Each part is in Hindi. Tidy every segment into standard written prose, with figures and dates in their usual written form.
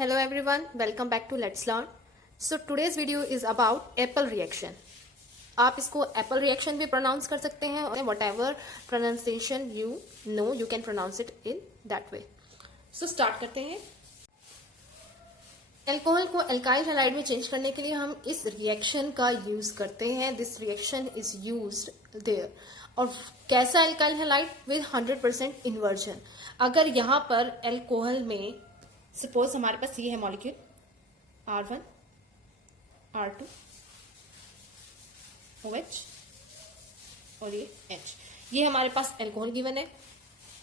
Hello everyone, welcome back to Let's Learn. So today's video is about apple reaction. आप इसको apple reaction भी pronounce कर सकते हैं और whatever pronunciation you know, you can pronounce it in that way. So start करते हैं. अल्कोहल को अल्काइल हैलाइड में चेंज करने के लिए हम इस रिएक्शन का यूज करते हैं. This reaction is used there. और कैसा अल्काइल हैलाइड विद 100% इन्वर्जन. अगर यहाँ पर अल्कोहल में सपोज हमारे पास ये है मॉलिक्यूल R1, R2, OH और ये H. ये हमारे पास अल्कोहल गिवन है.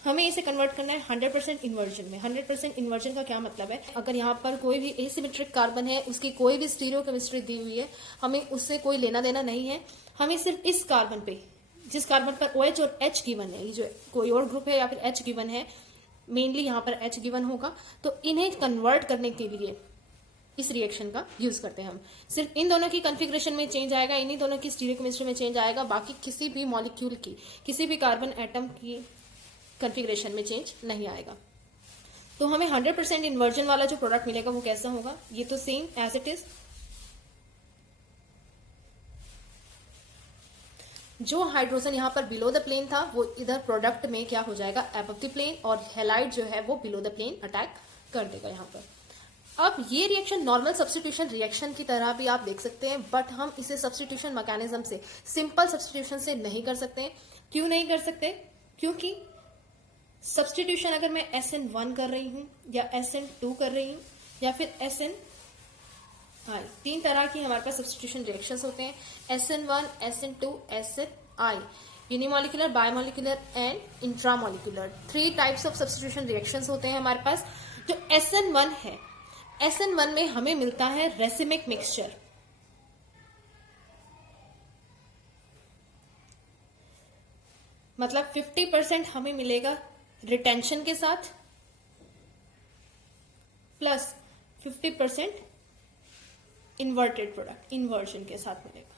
हमें इसे कन्वर्ट करना है 100% इन्वर्जन में. 100% इन्वर्जन का क्या मतलब है? अगर यहाँ पर कोई भी एसिमेट्रिक कार्बन है, उसकी कोई भी स्टीरियोकेमिस्ट्री दी हुई है, हमें उससे कोई लेना देना नहीं है. हमें सिर्फ इस कार्बन पे, जिस कार्बन पर OH और H गिवन है, ये जो कोई और ग्रुप है या फिर H गिवन है, मेनली यहाँ पर H गिवन होगा, तो इन्हें कन्वर्ट करने के लिए इस रिएक्शन का यूज करते हैं हम. सिर्फ इन दोनों की कॉन्फ़िगरेशन में चेंज आएगा, इन्हीं दोनों की स्टीरियोकेमिस्ट्री में चेंज आएगा. बाकी किसी भी मॉलिक्यूल की, किसी भी कार्बन एटम की कॉन्फ़िगरेशन में चेंज नहीं आएगा. तो हमें 100% इन्वर्जन वाला जो प्रोडक्ट मिलेगा वो कैसा होगा? ये तो सेम एज इट इज. जो हाइड्रोजन यहाँ पर बिलो द प्लेन था वो इधर प्रोडक्ट में क्या हो जाएगा? Above the plane. और हैलाइड जो है वो बिलो द प्लेन अटैक कर देगा यहाँ पर. अब ये रिएक्शन नॉर्मल सब्स्टिट्यूशन रिएक्शन की तरह भी आप देख सकते हैं, बट हम इसे सब्स्टिट्यूशन मैकेनिज्म से, सिंपल सब्स्टिट्यूशन से नहीं कर सकते. क्यों नहीं कर सकते? क्योंकि सब्स्टिट्यूशन अगर मैं SN1 कर रही हूं या SN2 कर रही हूं या फिर SN, तीन तरह की हमारे पास सब्स्टिट्यूशन रिएक्शंस होते हैं. SN1, SN2, SNI. Unimolecular, biomolecular and intramolecular. 3 types of substitution reactions होते हैं हमारे पास. जो SN1 है, SN1 में हमें मिलता है रेसिमिक मिक्सचर. मतलब 50% हमें मिलेगा रिटेंशन के साथ प्लस 50% इन्वर्टेड प्रोडक्ट, इन्वर्जन के साथ मिलेगा.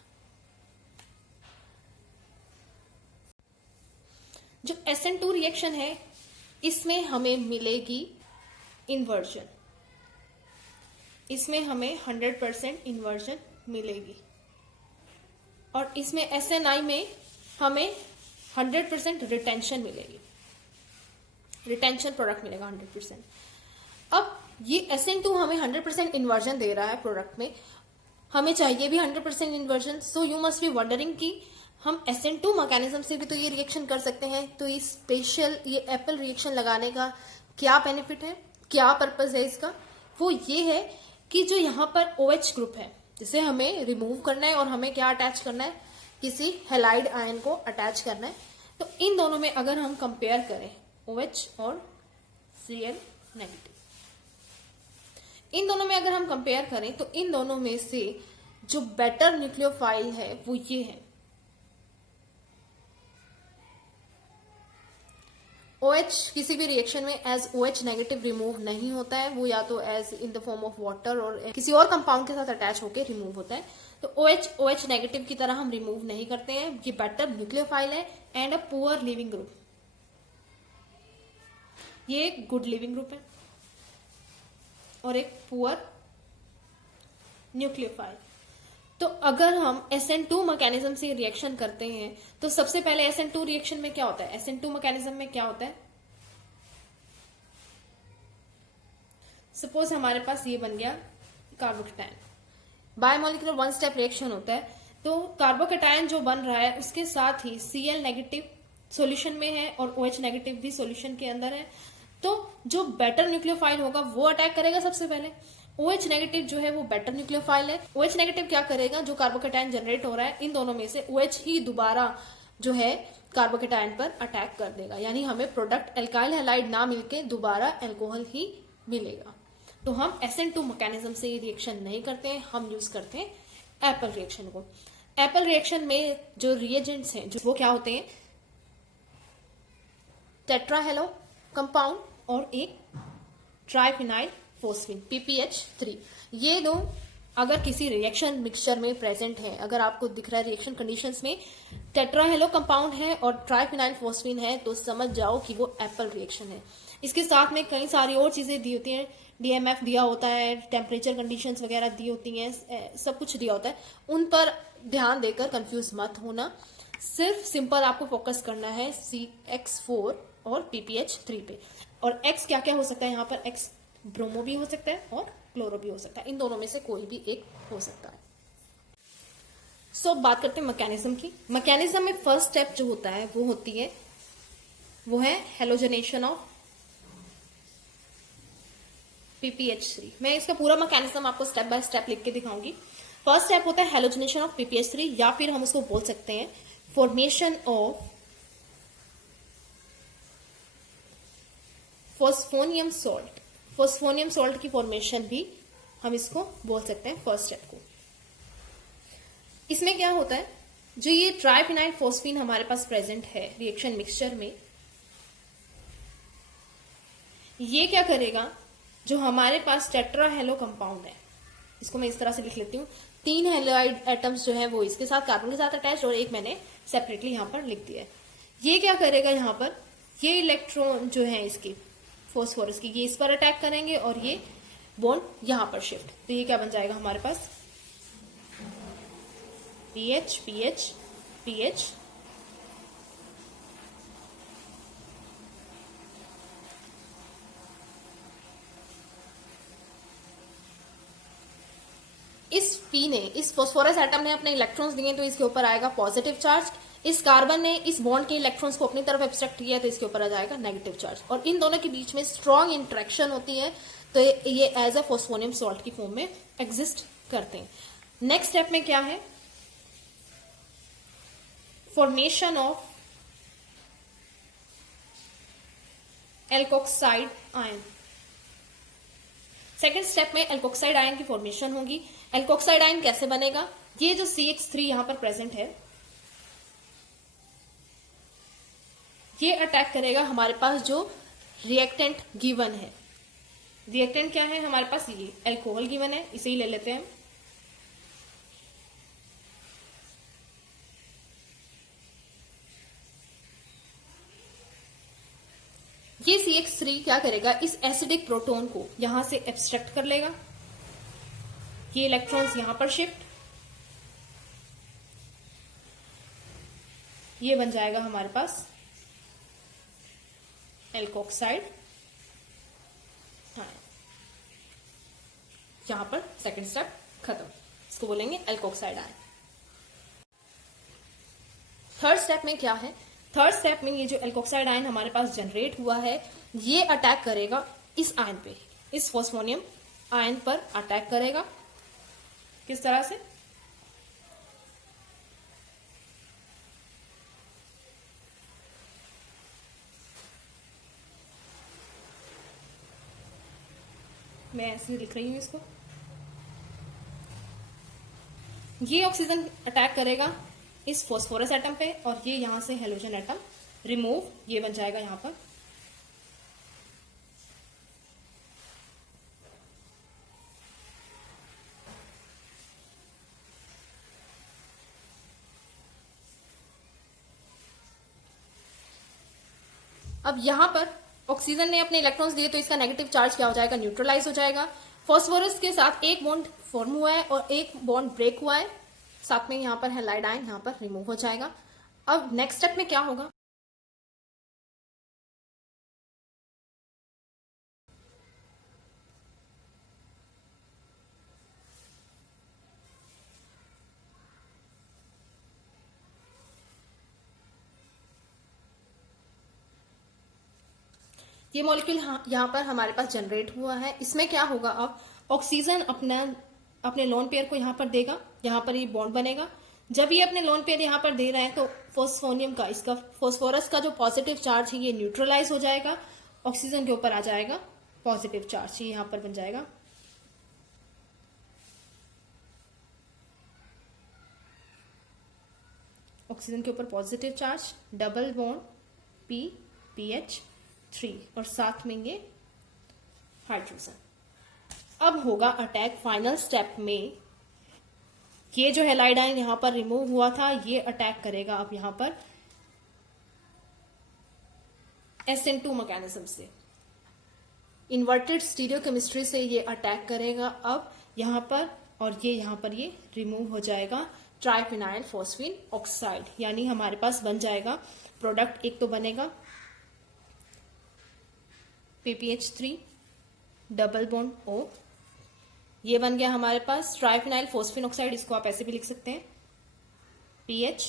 जो SN2 रिएक्शन है, इसमें हमें मिलेगी इन्वर्जन. इसमें हमें 100% इन्वर्जन मिलेगी. और इसमें SNI में हमें 100% रिटेंशन मिलेगी. रिटेंशन प्रोडक्ट मिलेगा 100%. अब ये SN2 हमें 100% इन्वर्जन दे रहा है प्रोडक्ट में. हमें चाहिए भी 100% inversion. So you must be wondering कि हम SN2 मैकेनिज्म से भी तो ये रिएक्शन कर सकते हैं. तो ये स्पेशल, ये एप्पल रिएक्शन लगाने का क्या बेनिफिट है, क्या पर्पज है इसका? वो ये है कि जो यहाँ पर OH ग्रुप है, जिसे हमें रिमूव करना है और हमें क्या अटैच करना है? किसी हैलाइड आयन को अटैच करना है. तो इन दोनों में अगर हम कंपेयर करें OH और Cl नेगेटिव, इन दोनों में अगर हम कंपेयर करें तो इन दोनों में से जो बेटर न्यूक्लियोफाइल है वो ये है. OH किसी भी रिएक्शन में एज OH नेगेटिव रिमूव नहीं होता है. वो या तो as in the form of water और किसी और कंपाउंड के साथ अटैच होकर रिमूव होता है. तो OH नेगेटिव की तरह हम रिमूव नहीं करते हैं. ये बेटर न्यूक्लियोफाइल है and a poor leaving group. ये एक गुड लिविंग ग्रुप है और एक पुअर न्यूक्लियोफाइल. तो अगर हम SN2 मैकेनिज्म से रिएक्शन करते हैं तो सबसे पहले SN2 रिएक्शन में क्या होता है? SN2 मैकेनिज्म में क्या होता है? सपोज हमारे पास ये बन गया कार्बोकेटायन. बायोमोलिकुलर 1 स्टेप रिएक्शन होता है. तो कार्बोकेटायन जो बन रहा है उसके साथ ही Cl नेगेटिव सॉल्यूशन में है और OH नेगेटिव भी सॉल्यूशन के अंदर है. तो जो बेटर न्यूक्लियोफाइल होगा वो अटैक करेगा सबसे पहले. OH नेगेटिव जो है वो बेटर न्यूक्लियोफाइल है. OH नेगेटिव क्या करेगा? जो कार्बोकेटायन जनरेट हो रहा है इन दोनों में से OH ही दोबारा जो है कार्बोकेटायन पर अटैक कर देगा. यानी हमें प्रोडक्ट अल्काइल हैलाइड ना मिलके दोबारा अल्कोहल ही मिलेगा. तो हम SN2 मैकेनिज्म से ये रिएक्शन नहीं करते हैं, हम यूज करते हैं एप्पल रिएक्शन को. एप्पल रिएक्शन में जो रिएजेंट्स हैं वो क्या होते हैं? टेट्राहेलो कंपाउंड और एक ट्राइफिनाइल फोस्फीन PPH3. ये दो अगर किसी रिएक्शन मिक्सचर में प्रेजेंट है, अगर आपको दिख रहा है रिएक्शन कंडीशंस में टेट्राहेलो कंपाउंड है और ट्राइफिनाइल फोस्फीन है, तो समझ जाओ कि वो एप्पल रिएक्शन है. इसके साथ में कई सारी और चीजें दी होती हैं, डीएमएफ दिया होता है, टेम्परेचर कंडीशंस वगैरह दी होती हैं, सब कुछ दिया होता है। उन पर ध्यान देकर कंफ्यूज मत होना, सिर्फ सिंपल आपको फोकस करना है CX4 और PPH3 पे। और X क्या क्या हो सकता है यहाँ पर, X ब्रोमो भी हो सकता है और क्लोरो भी हो सकता है, इन दोनों में से कोई भी एक हो सकता है। सो बात करते हैं मैकेनिज्म की। मैकेनिज्म में फर्स्ट स्टेप जो होता है वो है हेलोजनेशन ऑफ PPH3। मैं इसका पूरा मैकेनिज्म आपको स्टेप बाय स्टेप लिख के दिखाऊंगी। फर्स्ट स्टेप होता है हेलोजनेशन ऑफ PPH3, या फिर हम उसको बोल सकते हैं formation of phosphonium salt. Phosphonium salt की फॉर्मेशन भी हम इसको बोल सकते हैं फर्स्ट स्टेप को। इसमें क्या होता है, जो ये ट्राइफिनाइल फॉस्फीन हमारे पास प्रेजेंट है रिएक्शन मिक्सचर में, ये क्या करेगा, जो हमारे पास टेट्रा हेलो कंपाउंड है, इसको मैं इस तरह से लिख लेती हूँ। 3 हेलोइड एटम्स जो है वो इसके साथ कार्बन के साथ अटैच, और एक मैंने सेपरेटली यहां पर लिख दिया है। ये क्या करेगा, यहां पर ये इलेक्ट्रॉन जो है इसकी फॉस्फोरस की, ये इस पर अटैक करेंगे और ये बॉन्ड यहां पर शिफ्ट, तो ये क्या बन जाएगा हमारे पास PH PH PH। इस P ने, इस फॉस्फोरस एटम ने अपने इलेक्ट्रॉन्स दिए तो इसके ऊपर आएगा पॉजिटिव चार्ज। इस कार्बन ने इस बॉन्ड के इलेक्ट्रॉन्स को अपनी तरफ एब्स्ट्रैक्ट किया तो इसके ऊपर आ जाएगा नेगेटिव चार्ज, और इन दोनों के बीच में स्ट्रॉन्ग इंटरेक्शन होती है, तो ये एज अ फॉस्फोनियम सॉल्ट की फॉर्म में एग्जिस्ट करते हैं। नेक्स्ट स्टेप में क्या है, formation of alkoxide ion. Second step में एल्कोक्साइड आयन की फॉर्मेशन होगी। एल्कोक्साइड आयन कैसे बनेगा, ये जो CH3 यहां पर प्रेजेंट है, ये अटैक करेगा हमारे पास जो रिएक्टेंट गिवन है। रिएक्टेंट क्या है हमारे पास, ये एल्कोहल गिवन है, इसे ही ले लेते हैं। ये CH3 क्या करेगा, इस एसिडिक प्रोटॉन को यहां से एब्स्ट्रैक्ट कर लेगा, ये इलेक्ट्रॉन्स यहां पर शिफ्ट, ये बन जाएगा हमारे पास एल्कोक्साइड आयन। यहां पर सेकंड स्टेप खत्म, इसको बोलेंगे एल्कोक्साइड आयन। थर्ड स्टेप में क्या है, थर्ड स्टेप में ये जो एल्कोक्साइड आयन हमारे पास जनरेट हुआ है, ये अटैक करेगा इस आयन पे, इस फॉस्फोनियम आयन पर अटैक करेगा। किस तरह से, मैं ऐसे लिख रही हूं इसको, ये ऑक्सीजन अटैक करेगा इस फॉस्फोरस एटम पे, और ये यहां से हेलोजन एटम रिमूव, ये बन जाएगा यहां पर अब यहां पर ऑक्सीजन ने अपने इलेक्ट्रॉन्स दिए तो इसका नेगेटिव चार्ज क्या हो जाएगा, न्यूट्रलाइज हो जाएगा। फॉस्फोरस के साथ एक बॉन्ड फॉर्म हुआ है और एक बॉन्ड ब्रेक हुआ है, साथ में यहां पर हैलाइड आयन यहां पर रिमूव हो जाएगा। अब नेक्स्ट स्टेप में क्या होगा, ये मॉलिक्यूल यहां पर हमारे पास जनरेट हुआ है। इसमें क्या होगा, अब ऑक्सीजन अपने लोन पेयर को यहां पर देगा, यहां पर ये बॉन्ड बनेगा। जब ये अपने लोन पेयर यहां पर दे रहे हैं तो फॉस्फोनियम का, इसका फॉस्फोरस का जो पॉजिटिव चार्ज है ये न्यूट्रलाइज हो जाएगा, ऑक्सीजन के ऊपर आ जाएगा पॉजिटिव चार्ज, ये यहां पर बन जाएगा ऑक्सीजन के ऊपर positive charge, double bond PPH3, और साथ में ये हाइड्रोजन। अब होगा अटैक फाइनल स्टेप में, ये जो हैलाइड आयन यहां पर रिमूव हुआ था ये अटैक करेगा अब यहां पर SN2 मैकेनिज्म से। इन्वर्टेड स्टीरियोकेमिस्ट्री से ये अटैक करेगा अब यहाँ पर, और ये यहाँ पर ये रिमूव हो जाएगा ट्राइफिनाइल फॉस्फीन ऑक्साइड, यानी हमारे पास बन जाएगा प्रोडक्ट। एक तो बनेगा PPH3 डबल बॉन्ड O, ये बन गया हमारे पास ट्राइफिनाइल फॉस्फीन ऑक्साइड, इसको आप ऐसे भी लिख सकते हैं PH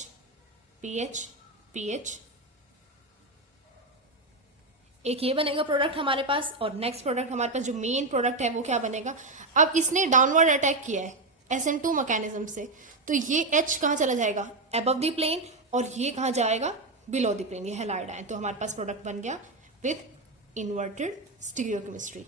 PH PH। एक ये बनेगा प्रोडक्ट हमारे पास, और नेक्स्ट प्रोडक्ट हमारे पास जो मेन प्रोडक्ट है वो क्या बनेगा, अब इसने डाउनवर्ड अटैक किया है SN2 मैकेनिज्म से, तो ये H कहां चला जाएगा, अबव द प्लेन, और ये कहां जाएगा, बिलो द प्लेन, ये हैलाइड आयन। तो हमारे पास प्रोडक्ट बन गया विथ इन्वर्टेड स्टीरियोकेमिस्ट्री।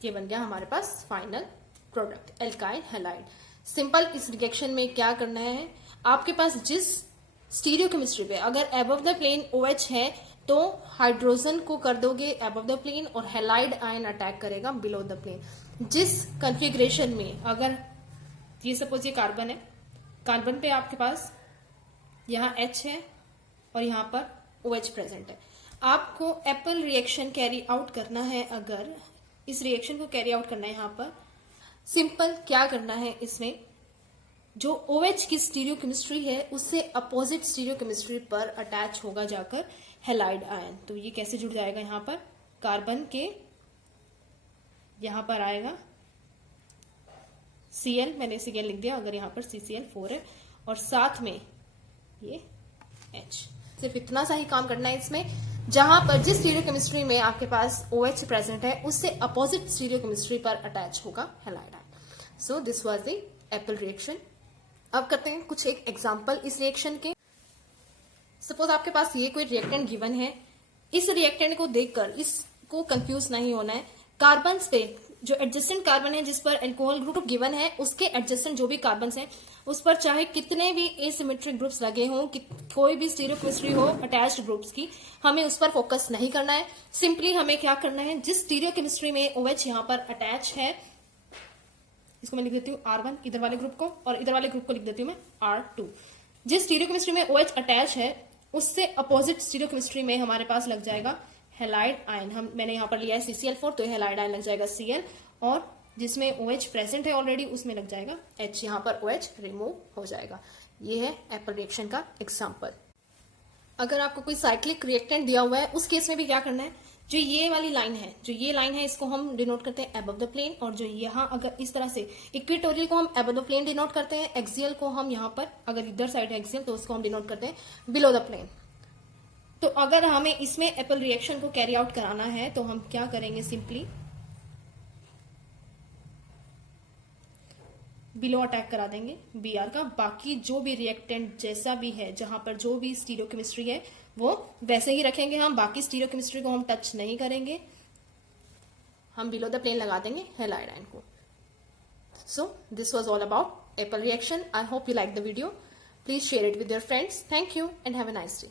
ये बन गया हमारे पास final product alkyl halide. Simple इस रिएक्शन में क्या करना है, आपके पास जिस स्टीरियोकेमिस्ट्री पे अगर अबव द प्लेन OH है तो हाइड्रोजन को कर दोगे अबव द प्लेन और हैलाइड आयन अटैक करेगा बिलो द प्लेन। जिस कॉन्फ़िगरेशन में अगर ये सपोज ये कार्बन है, कार्बन पे आपके पास यहाँ H है और यहाँ पर OH प्रेजेंट है, आपको एप्पल रिएक्शन कैरी आउट करना है, अगर इस रिएक्शन को कैरी आउट करना है यहाँ पर सिंपल क्या करना है, इसमें जो OH की स्टीरियोकेमिस्ट्री है उससे अपोजिट स्टीरियोकेमिस्ट्री पर अटैच होगा जाकर हैलाइड आयन। तो ये कैसे जुड़ जाएगा, यहाँ पर कार्बन के यहाँ पर आएगा Cl, मैंने Cl लिख दिया, अगर यहाँ पर CCl4 है, और साथ में ये H। सिर्फ इतना सा ही काम करना है इसमें, जहां पर जिस स्टीरियोकेमिस्ट्री में आपके पास OH प्रेजेंट है उससे अपोजिट स्टीरियोकेमिस्ट्री पर अटैच होगा halide ion. So this was the Apple reaction. अब करते हैं कुछ एक एग्जांपल इस रिएक्शन के। सपोज आपके पास ये कोई रिएक्टेंट गिवन है, इस रिएक्टेंट को देखकर इसको कंफ्यूज नहीं होना है। कार्बन पे जो एडजेसेंट कार्बन है जिस पर एल्कोहल ग्रुप गिवन है उसके एडजेसेंट जो भी कार्बन हैं उस पर चाहे कितने भी एसिमेट्रिक ग्रुप्स लगे हों, कोई भी स्टीरियोकेमिस्ट्री हो अटैच्ड ग्रुप्स की, हमें उस पर फोकस नहीं करना है। सिंपली हमें क्या करना है, जिस स्टीरियोकेमिस्ट्री में OH यहाँ पर अटैच है, इसको मैं लिख देती हूँ R1 इधर वाले ग्रुप को, और इधर वाले ग्रुप को लिख देती हूँ मैं R2। जिस स्टीरियोकेमिस्ट्री में OH अटैच है उससे अपोजिट स्टीरियोकेमिस्ट्री में हमारे पास लग जाएगा हैलाइड आयन। मैंने यहाँ पर लिया है CCl4, तो हैलाइड आयन लग जाएगा Cl, और जिसमें OH प्रेजेंट है ऑलरेडी उसमें लग जाएगा H, यहाँ पर OH रिमूव हो जाएगा। ये है एप्पल रिएक्शन का एग्जांपल। अगर आपको कोई साइक्लिक रिएक्टेंट दिया हुआ है उस केस में भी क्या करना है, जो ये वाली लाइन है, जो ये लाइन है इसको हम डिनोट करते हैं अबव द प्लेन, और जो यहाँ अगर इस तरह से इक्वेटोरियल को हम अबव द प्लेन डिनोट करते हैं, एक्सियल को हम यहाँ पर अगर इधर साइड है एक्सियल तो उसको हम डिनोट करते हैं बिलो द प्लेन। तो अगर हमें इसमें एप्पल रिएक्शन को कैरी आउट कराना है तो हम क्या करेंगे, सिंपली बिलो अटैक करा देंगे Br का। बाकी जो भी रिएक्टेंट जैसा भी है, जहां पर जो भी स्टीरियोकेमिस्ट्री है वो वैसे ही रखेंगे हम, बाकी स्टीरियोकेमिस्ट्री को हम टच नहीं करेंगे, हम बिलो द प्लेन लगा देंगे हैलाइड आयन को। So this was all about Apple reaction. I hope you like the video. Please share it with your friends. Thank you and have a nice day.